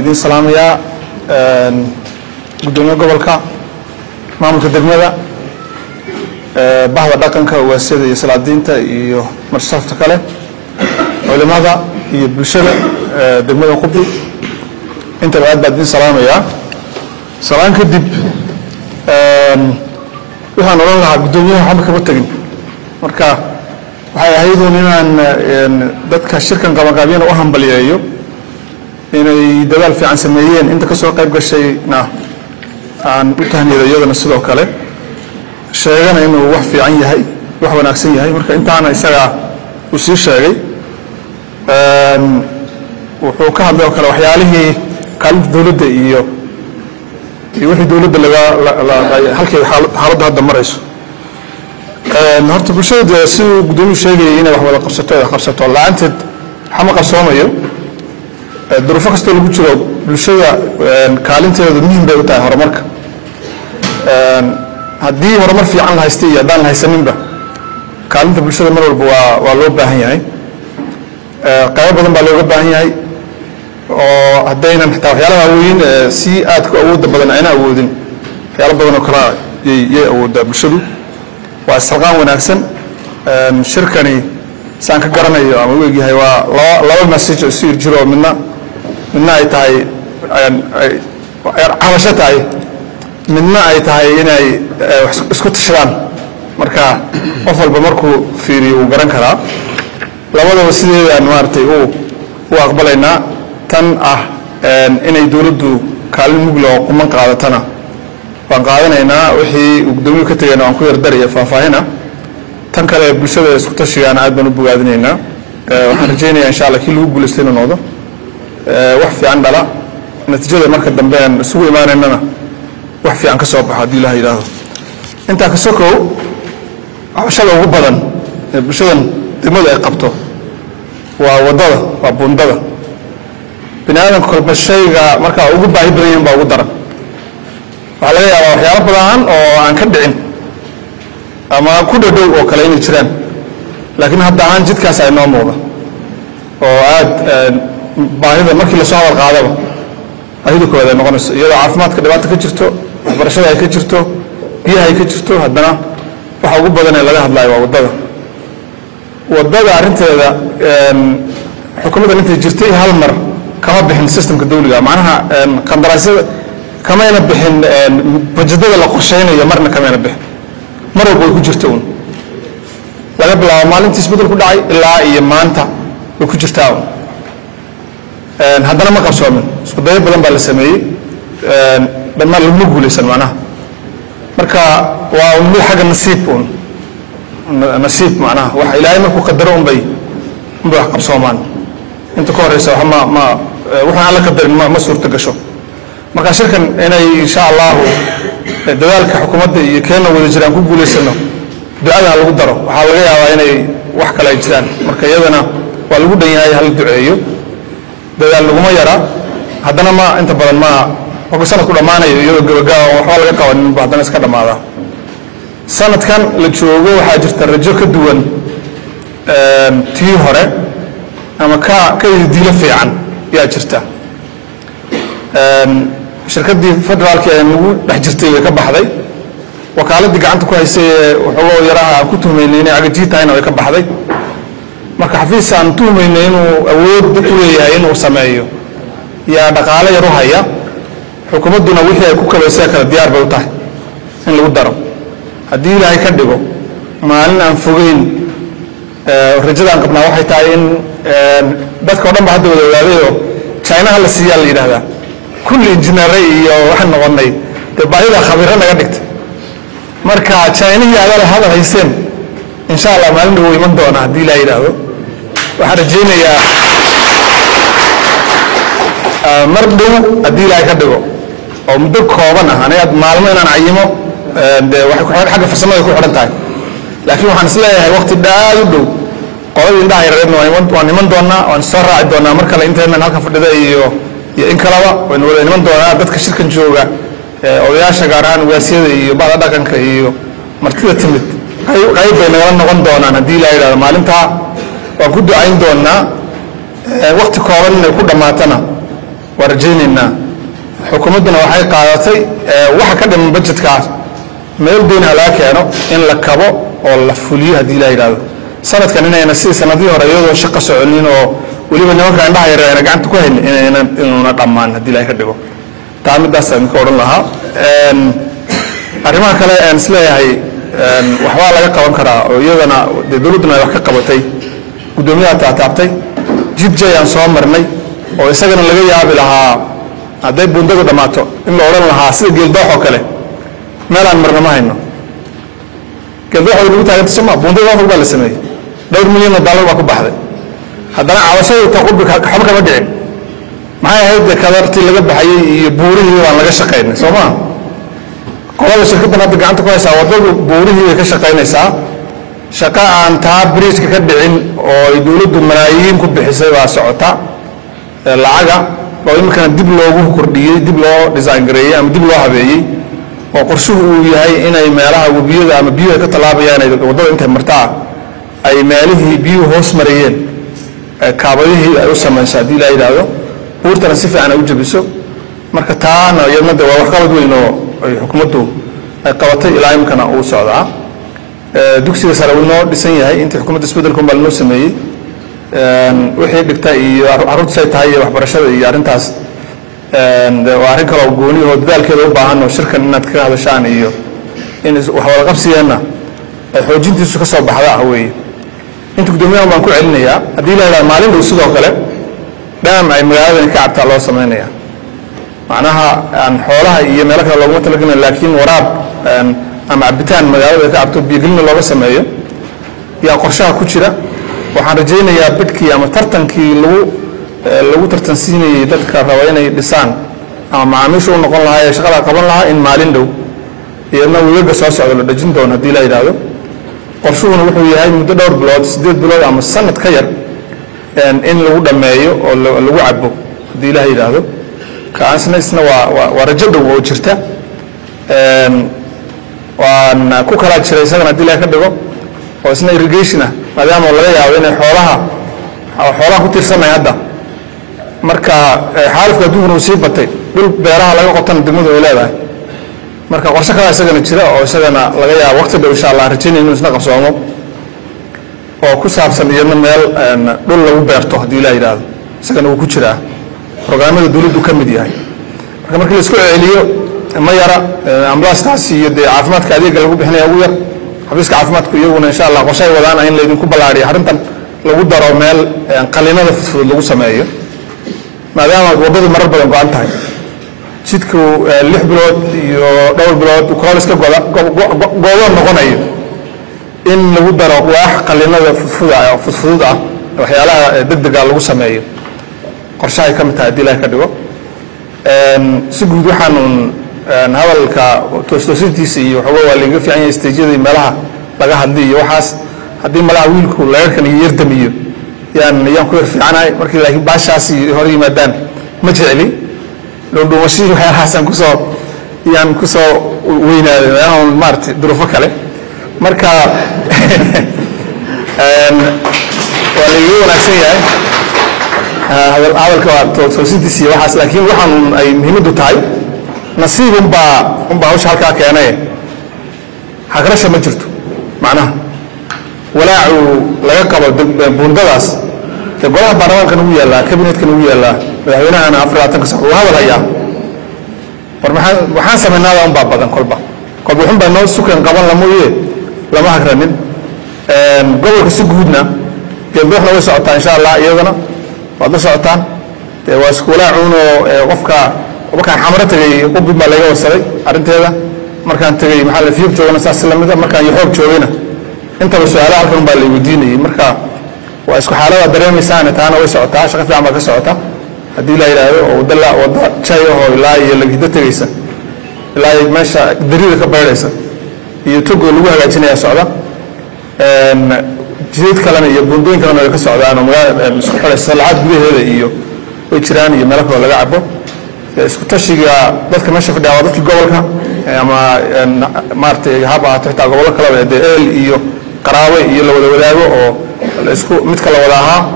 idin salaamayaa gudoomiyaha gobolka maamulka degmada bahda dhaqanka waasida iyo salaadiinta iyo marsafta kale culimada iyo bulshada degmada Qubbi inta aad baan idin salaamayaa salaan kadib waxaan oran lahaa gudoomiyaha waxba kama tagin marka waxay ahayd inaan dadka shirkan qabanqaabiyana u hambaliyeeyo inay dadaal fiican sameeyeen inta ka soo qayb gashayna aan u tahniyadayadana sidoo kale sheegana inuu wax fiican yahay wax wanaagsan yahay marka intaana isaga uu sii sheegay wuxuu ka hadlay kale waxyaalihii kaalinta dawladda iyo wixii dawladda laga halkii xaaladda hadda marayso horta bulshada si gudoomiyaha sheegay inay wax wada qabsato la'aanteed xama qarsoomayo duruufo kasta lagu jiro bulshada kaalinteedu muhiim bay u tahay horumarka haddii horumar fiican la haystay iyo haddaan la haysaninba kaalinta bulshada mar walba waa loo baahan yahay qaybo badan baa looga baahan yahay oo haddaynan xitaa waxyaalaha weyn si aadka awoodda badan ayna awoodin waxyaalo badan oo kale yay awooddaa bulshadu waa isxilqaan wanaagsan shirkani saan ka garanayo ama u egyahay waa laba message oo sii jiro midna ay tahay cabasho tahay midna ay tahay inay isku tashadaan marka qof walba markuu fiiriyo uu garan karaa labadaba sideedaan maartay u aqbalaynaa tan ah inay dawladdu kaalin mug leh oo quman qaadatana waan qaadanaynaa wixii gudoomiyaha ka tagayna waan ku yardaraya faahfaahina tan kale bulshada isku tashigaana aad baan u bogaadinaynaa waxaan rajaynayaa insha Allah kii lagu guuleystay inuu noqdo wax fiican dhala natiijada marka dambe aan isugu imaanaynana wax fiican ka soo baxo haddii Ilaahay yiraahdo inta ka sokow cabashada ugu badan ee bulshadan degmada ay qabto waa wadada waa bundada binaadamka kolba shayga marka ugu baahi badan yahay baa ugu daran waxa laga yaabaa waxyaalo badan oo aan ka dhicin ama ku dhadhow oo kale inay jiraan laakiin hadda aan jidkaas ay noo muuqda oo aad baahida markii la soo hadal qaadaba baahida koowaad ay noqonayso iyadoo caafimaadka dhibaato ka jirto waxbarashada ay ka jirto biyaha ay ka jirto haddana waxa ugu badan ee laga hadlayo waa wadada arrinteeda xukuumadda inta jirtay hal mar kama bixin systemka dawliga macnaha qandaraasyada kamayna bixin bajedada la qorsheynayo marna kamayna bixin mar walba way ku jirto laga bilaabo maalintii isbedel ku dhacay ilaa iyo maanta way ku jirtaa haddana ma qabsoomin isku dayo badan baa la sameeyey dhammaan laguma guulaysan macnaha marka waa mid xagga nasiib macnaha waxa ilaahay markuu qadaro unbay wax qabsoomaan inta ka horeysa waxaan alla qadarin ma suurta gasho marka shirkan inay insha Allah dadaalka xukuumadda iyo keena wada jiraan ku guuleysano ducada lagu daro waxa laga yaabaa inay wax kale jiraan marka iyadana waa lagu dhan yahay hal duceeyo dadaal laguma yara haddana ma inta badan ma sanad ku dhamaanayo iyadoo gabagaba waxba laga qabanin haddana iska dhamaada sanadkan la joogo waxaa jirta rajo ka duwan tii hore ama ka diilo fiican yaa jirta shirkadii federaalka ee nagu dhex jirtay way ka baxday wakaaladii gacanta ku haysay wuxuu yaraha ku tuhmaynay inay agaji tahayna way ka baxday marka xafiis aan tuhmaynay inuu awood u leeyahay inuu sameeyo yaa dhaqaale yar u haya xukuumadduna wixii ay ku kabaysay kala diyaar bay u tahay in lagu daro haddii Ilaahay ka dhigo maalin aan fogeyn rajada aan qabnaa waxay tahay in dadka oo dhan ba hadda wada ogaadayo China la siiyaa la yiraahdaa kulli injineeray iyo waxaan noqonay baahida khabiirada naga dhigtay marka China yaala hadal hayseen insha Allah maalin dhow iman doona haddii Ilaahay yiraahdo waxaan rajaynayaa mar dhow haddii Ilaahay ka dhigo oo muddo kooban ah aniga maalmo inaan cayimo waxay ku xagga farsamada ku xiran tahay laakiin waxaan isleeyahay waqti dhaad u dhow qoladii indhaha yareedna waan iman doonaa waan soo raaci doonaa mar kale intaynan halka fadhida iyo in kalaba waan wada iman doonaa dadka shirkan jooga odayaasha gaar ahaan ugaasiyada iyo bahda dhaqanka iyo martida timid qayb bay nagala noqon doonaan haddii Ilaahay yiraahdo maalintaa waan ku ducayn doonaa waqti kooban inay ku dhamaatana ورجينا حكومتنا وحي قادتي وحكا من بجت كاس ما يبدينا لا كانوا إن لكبوا ولا فوليها دي لا يراد سنة كان هنا ينسي سنة دي ورياض وشق سعودين ولما نوقع عندها يرى رجعت كوين إن نقمان دي لا يكذبوا تعمد دست نقول لها أريما كلا أنسلا هي وحوالي قوام كرا ويدنا دولتنا يحكي قبتي قدوميها تعبتي جد جاي أنصام مرني ويسجن اللي جاي بلها هذا بندق دماته إن أوران لها سيد جلده حكله ما لان مرنا ما هينه جلده حلو بتاعي تسمع بندق ما هو بالسمي $2 مليون واقف بحده هذا أنا عاوزه تقول بحبك بدعي معي هيدا كذرتي اللي جنب حي بوري ولا جشقين سوما قال الشركة أنا دقعت كويس أوضل بوري كشقين إسا شقاء عن تعب بريس كدعين ويدولد ملايين كب حساب سعوتا العجا ويمكن دبلوه كردية دبلوه ديزاين جري أم دبلوه هبي وقرشوه يهاي إن أي مالها وبيو أم بيو كطلاب يعني وضل أنت مرتاح أي ماله بيو هوس مريين كابيه أوسم من شادي لا يداو بورتنا سيف أنا أوجب بسوا مركتان يوم ده وحكاود وينو حكومته قواتي إلى يمكن أو صعدة دوكسي سالونا بسنية هاي أنت حكومة تسبدلكم بالنوسمي وحيد بكتاي عروض سيتهاي وحبرشة يارنتاس وعريك لو جوني هو ذلك يوبا عنه شركة نتك هذا شان إياه إن وحول قبسي أنا حوجين تسوق صوب بحذا هوي أنت قدوميهم بنكون علنيا هذه لا مالين وصدق كله دام أي مجال كعب الله سمعناه معناها عن حولها هي ملك الله متلقنا لكن وراب أم عبتان مجال كعب تبيقلنا الله سمعيه يا قرشها كشرة وحرجينا يا بدكي أما ترتنكي لو ترتنسيني تذكر روينا لسان أما عمشوا نقول لها يا شغلة قبل لها إن مالين دو يأنا ويبقى ساس على الدجن دون هدي لا يداو قرشوا نروحوا هاي متدور بلاد سديد بلاد أما السنة تخير إن لو دمايو أو لو عبو هدي لا يداو كأنسنا إسنا ورجد ووجرته وأن كوكالات شريسنا هدي لا كدقو وإسنا إريجيشنا هذا ما الله يعاون حولها كتير سنة هذا مركا حالف كدوه نصيبته دول بيرها لقى قطن دمود ولاده مركا قرشة كذا سجن كذا أو سجن لقى وقت ده إن شاء الله رجينا إنه نسنا قصومه وكسب سنة مال دول لو بيرته دي لا يدال سجن وكشرة برنامج دول دكان مدياي مركا الأسبوع اللي ما يرى أملاس تاسي يد عفمات كذي قالوا بحنا يقول حبيسك عفمات كيونا إن شاء الله قشاي وضعنا إن ليدن كوبلاري حرمتن لو دروا مال قلنا في لو سمايه ما دام وضد مرة بدن قانتها شدكو اللح بلاد دور بلاد وكالس كجولا نقنايه إن لو دروا واحد قلنا في فضاء وحيالها ضد قال لو سمايه قشاي كم تعديل كده سجود حنون هذا الكتوسيتيسي وحوى اللي في عين استجدي ملها لقى هدي وحاس هدي ملها ويلكو لا يمكن يردميه يعني ينقل في عناي مركي لكن باشاسي هوري مدان مجعلي لو دوشي وحيا حسن كسو يعني كسو وينا يعني مارت ظروفك عليه مركا واللي يقول أشياء هذا الكتوسيتيسي وحاس لكن وحن أي مهمة تاي نصيب با وش هالكا كأنه حقرش ما جرتو معناه ولا لا يقبل بندلاس تقولها برنامج كانوا يلا كابينت كانوا يلا هنا أنا أفرع تنقص وهذا الأيام وحان سمعنا هذا أم بابا كلبا قبل هم بينو سكان قبل لما هكرنين قبل كسجودنا جنبنا وسعتان إن شاء الله يجونا بعد سعتان وسكولا عونو وكان حمرته قبل ما لا يوصل أرنت هذا مركان تجي محل فيوب جونا سلم هذا مركان يحب جونا أنت بسؤال عارفون باللي وديني مركا واسكو حالة دريم سنة أنا وسعتها شغل في عمل كسعتها هدي لا إله ودلا وضع شيء هو لا يلقي جدته ليس لا يمشى دريد كبير ليس يتوقع لوجه لجنة سعودة جديد كلام يبندون كلام كسعودة أنا ما سبحان السلعات به هذا إيو ويشراني ملك ولا لعبه اسكو تشجع بس كمان شوف دعوات الجوالها أما مارت هبا تحت جوالك كلام ده إيو قراوي يلا ولا أو الاسكو متكلا ولاها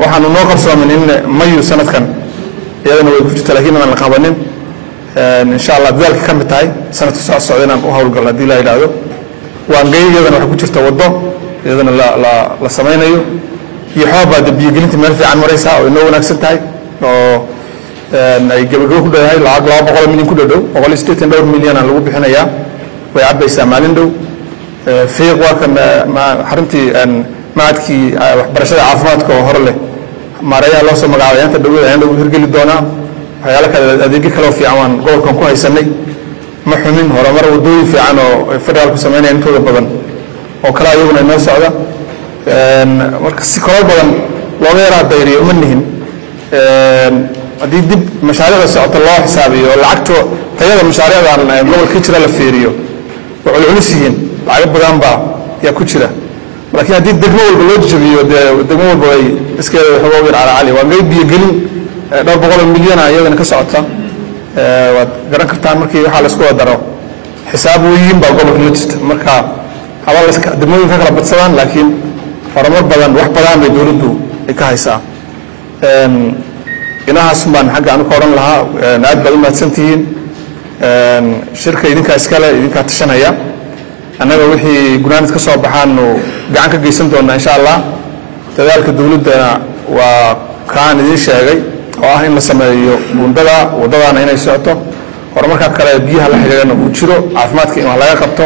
وحنا نوقف من إن مايو سنة كان iyadana way ku jirta laakiin aan la qabanin insha Allah dadaalka ka mid tahay sanadka soo socda inaan u hawlgalno hadii la yiraahdo waan geey iyadana waxa ku jirta wado iyadana la samaynayo iyo xoobaad biyo-gelinta meel fiican maraysa oo inoo wanaagsan tahay oo ay gabagabo ku dhahay lacag 200 milyan ku dhaw 180 milyan lagu bixinayaa way cabaysaa maalin dhow fiiq waa kan xaruntii maadkii waxbarashada caafimaadka oo hor leh maarayaa loo soo magacaabay inta dawladda ayaan lagu hirgeli doonaa waxyaalo kale adeegyo kale oo fiican waan gobolkan ku haysanay ma xumin horumar wadooyin fiican oo federaalku sameynayaan intooda badan oo kala ayaguna inoo socda marka si kala badan looga yaraa dayriyo ma nihin haddii dib mashaariicda socota loo xisaabiyo lacagto tayada mashaariicda gobolka jira la fiiriyo wuxuu culus yihiin lacag badan baa yaa ku jira laakiin haddii degmo walba loo jabiyo degmo walba ay iska xoog yar cali waa ngay biyo gelin 200 milyan ayadana ka socota waad garan kartaan markii waxa la isku daro xisaab weyn baa gobolka la jirta marka hawal iska degmooyinka kala badsadaan laakiin horumar badan wax badan bay dawladdu ay ka haysaa inahaas baan xagga aan ku oran lahaa aad baad u mahadsantihiin shirka idinka iskale idinka tashanaya annaga wixii gunaanad ka soo baxaan gacan ka geysan doonaa insha Allah dadaalka dawladda waa kaan idin sheegay oo ah in la sameeyo bundada wadadana inay socoto horumarka kale biyaha la xiriirana uu jiro caafimaadka in wax laga qabto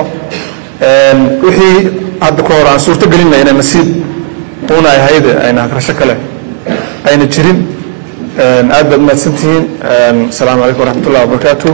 wixii hadda ka hor aan suurto gelinay inay nasiib una ay hay'ad ayna akrasho kale ayna jirin aad baad mahadsantihiin assalaamu calaykum waraxmatullaahi wabarakaatuh